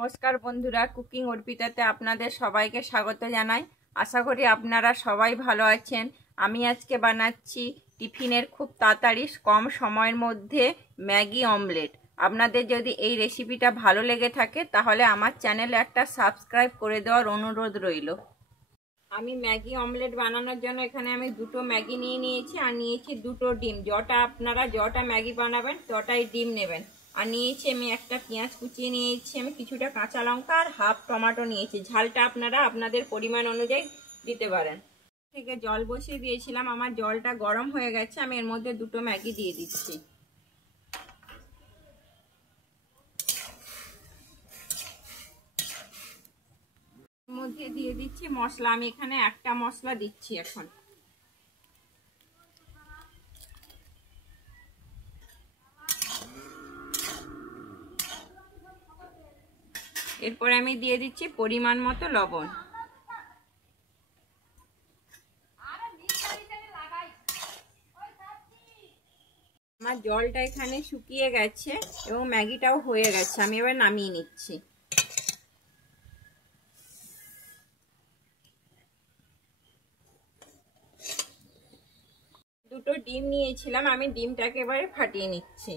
নমস্কার বন্ধুরা, কুকিং অর্পিতাতে আপনাদের সবাইকে স্বাগত জানাই। আশা করি আপনারা সবাই ভালো আছেন। আমি আজকে বানাচ্ছি টিফিনের খুব তাড়াতাড়ি কম সময়ের মধ্যে ম্যাগি অমলেট। আপনাদের যদি এই রেসিপিটা ভালো লেগে থাকে তাহলে আমার চ্যানেলে একটা সাবস্ক্রাইব করে দেওয়ার অনুরোধ রইল। আমি ম্যাগি অমলেট বানানোর জন্য এখানে আমি দুটো ম্যাগি নিয়ে নিয়েছি আর নিয়েছি দুটো ডিম। আপনারা যটা ম্যাগি বানাবেন তটাই ডিম নেবেন। আর নিয়েছি আমি একটা পেঁয়াজ কুচিয়ে নিয়েছি, আমি কিছুটা কাঁচা লঙ্কা আর হাফ টমেটো নিয়েছি। ঝালটা আপনারা আপনাদের পরিমাণ অনুযায়ী দিতে পারেন। থেকে জল বসিয়ে দিয়েছিলাম, আমার জলটা গরম হয়ে গেছে। আমি এর মধ্যে দুটো ম্যাগি দিয়ে দিচ্ছি। মধ্যে দিয়ে দিচ্ছি মশলা। আমি এখানে একটা মশলা দিচ্ছি এখন। এরপরে আমি দিয়ে দিচ্ছি পরিমাণ মতো লবণ। আমার জলটা এখানে শুকিয়ে গেছে এবং ম্যাগিটাও হয়ে গেছে। আমি এবার নামিয়ে নিচ্ছি। দুটো ডিম নিয়েছিলাম, আমি ডিমটাকে এবারে ফাটিয়ে নিচ্ছি।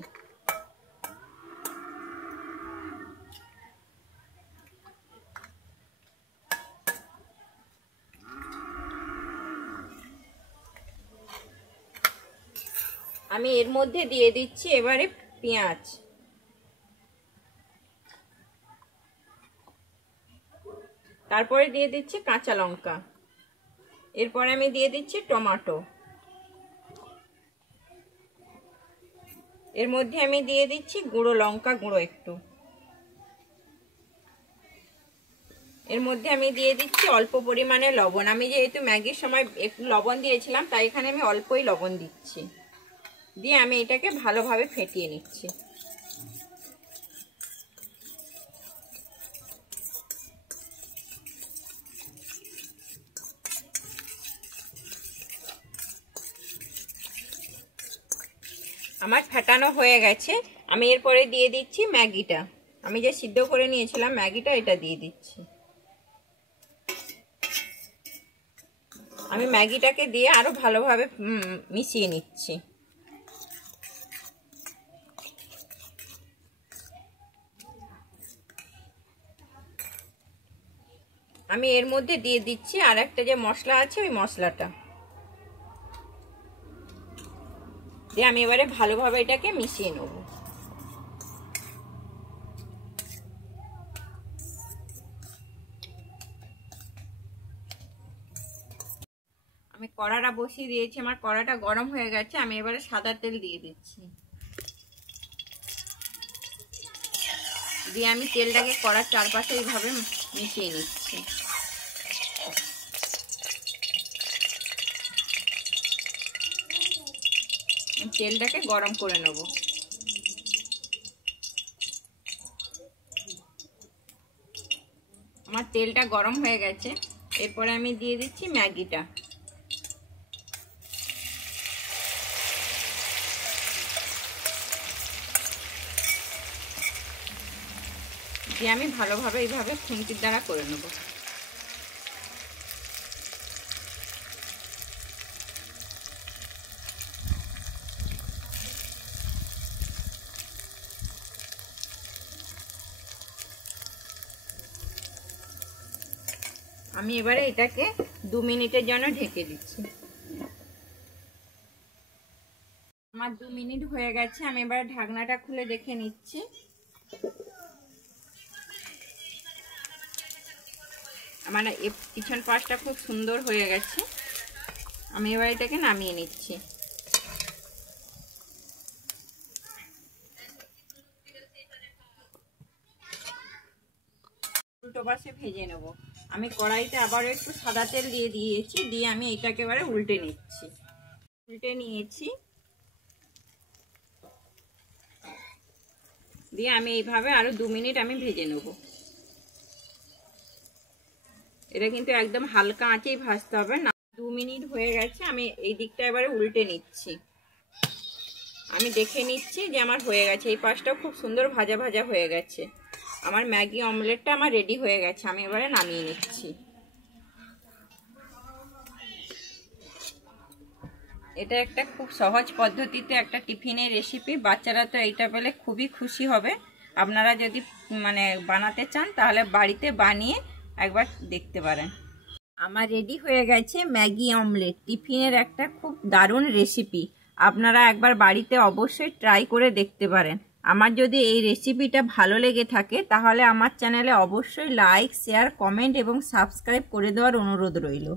আমি এর মধ্যে দিয়ে দিচ্ছি এবারে পেঁয়াজ, তারপরে দিয়ে দিচ্ছি কাঁচা লঙ্কা, এরপরে আমি দিয়ে দিচ্ছি টমেটো, এর মধ্যে আমি দিয়ে দিচ্ছি গুঁড়ো লঙ্কা গুঁড়ো একটু, এর মধ্যে আমি দিয়ে দিচ্ছি অল্প পরিমাণে লবণ। আমি যেহেতু ম্যাগির সময় একটু লবণ দিয়েছিলাম তাই এখানে আমি অল্পই লবণ দিচ্ছি। দিয়ে আমি এটাকে ভালোভাবে ফেটিয়ে নিচ্ছি। আমার ফেটানো হয়ে গেছে। আমি এরপরে দিয়ে দিচ্ছি ম্যাগিটা। আমি যে সিদ্ধ করে নিয়েছিলাম ম্যাগিটা, এটা দিয়ে দিচ্ছি। আমি ম্যাগিটাকে দিয়ে আরো ভালোভাবে মিশিয়ে নিচ্ছি। আমি এর মধ্যে দিয়ে দিচ্ছি আর একটা যে মশলা আছে ওই মশলাটা দিয়ে আমি এবারে ভালোভাবে এটাকে মিশিয়ে নেব। আমি কড়াটা বসিয়ে দিয়েছি, আমার কড়াটা গরম হয়ে গেছে। আমি এবারে সাদা তেল দিয়ে দিচ্ছি। দিয়ে আমি তেলটাকে কড়ার চারপাশে এইভাবে মিশিয়ে নিচ্ছি। তেলটাকে গরম করে নেব। আমার তেলটা গরম হয়ে গেছে। এরপরে আমি দিয়ে দিচ্ছি ম্যাগিটা। দিয়ে আমি ভালোভাবে এইভাবে খুন্তির দ্বারা করে নেব। আমি এবারে এটাকে 2 মিনিটের জন্য ঢেকে দিচ্ছি। আমার 2 মিনিট হয়ে গেছে। আমি এবারে ঢাকনাটা খুলে দেখে নিচ্ছি। আমার পিছন পাশটা খুব সুন্দর হয়ে গেছে। আমি এবার এটাকে নামিয়ে নিচ্ছি। উল্টো পাশে ভেজে নেব। আমি কড়াইতে আবারও একটু সাদা তেল দিয়ে দিয়েছি। দিয়ে আমি এটাকে এবারে উল্টে নিচ্ছি। উল্টে নিয়েছি। দিয়ে আমি এইভাবে আরো 2 মিনিট আমি ভেজে নেব। এটা কিন্তু একদম হালকা আঁচেই ভাজতে হবে না। 2 মিনিট হয়ে গেছে। আমি এই দিকটা এবারে উল্টে নিচ্ছি। আমি দেখে নিচ্ছি যে আমার হয়ে গেছে। এই পাশটাও খুব সুন্দর ভাজা ভাজা হয়ে গেছে। আমার ম্যাগি অমলেটটা আমার রেডি হয়ে গেছে, আমি এবারে নামিয়ে নিচ্ছি। এটা একটা খুব সহজ পদ্ধতিতে একটা টিফিনের রেসিপি, বাচ্চারা তো এইটা পেলে খুবই খুশি হবে। আপনারা যদি বানাতে চান তাহলে বাড়িতে বানিয়ে একবার দেখতে পারেন। আমার রেডি হয়ে গেছে ম্যাগি অমলেট, টিফিনের একটা খুব দারুণ রেসিপি। আপনারা একবার বাড়িতে অবশ্যই ট্রাই করে দেখতে পারেন। আমার যদি এই রেসিপিটা ভালো লেগে থাকে তাহলে আমার চ্যানেলে অবশ্যই লাইক, শেয়ার, কমেন্ট এবং সাবস্ক্রাইব করে দেওয়ার অনুরোধ রইল।